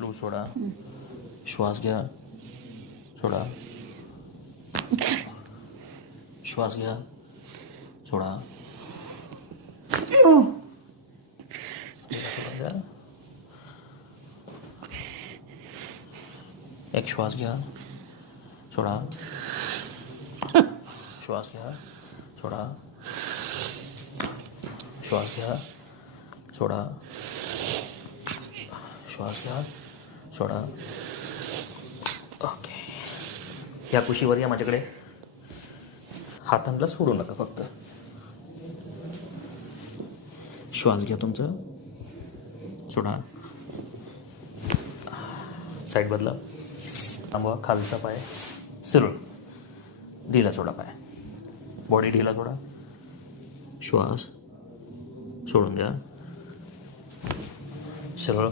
Loose सोडा. श्वास घ्या. सोडा. श्वास घ्या. सोडा. सोडा. एक श्वास घ्या. सोडा. श्वास घ्या. सोडा. श्वास घ्या. सोडा. श्वास घ्या. सोडा. ओके. या कुशीवर या माझ्याकडे. हातांना सोडू नका फक्त. श्वास घ्या तुमचा. सोडा. साईड बदला. थांबवा. खालचा पाय सरळ. ढिला सोडा पाय. बॉडी ढिला सोडा. श्वास सोडून द्या. सरळ.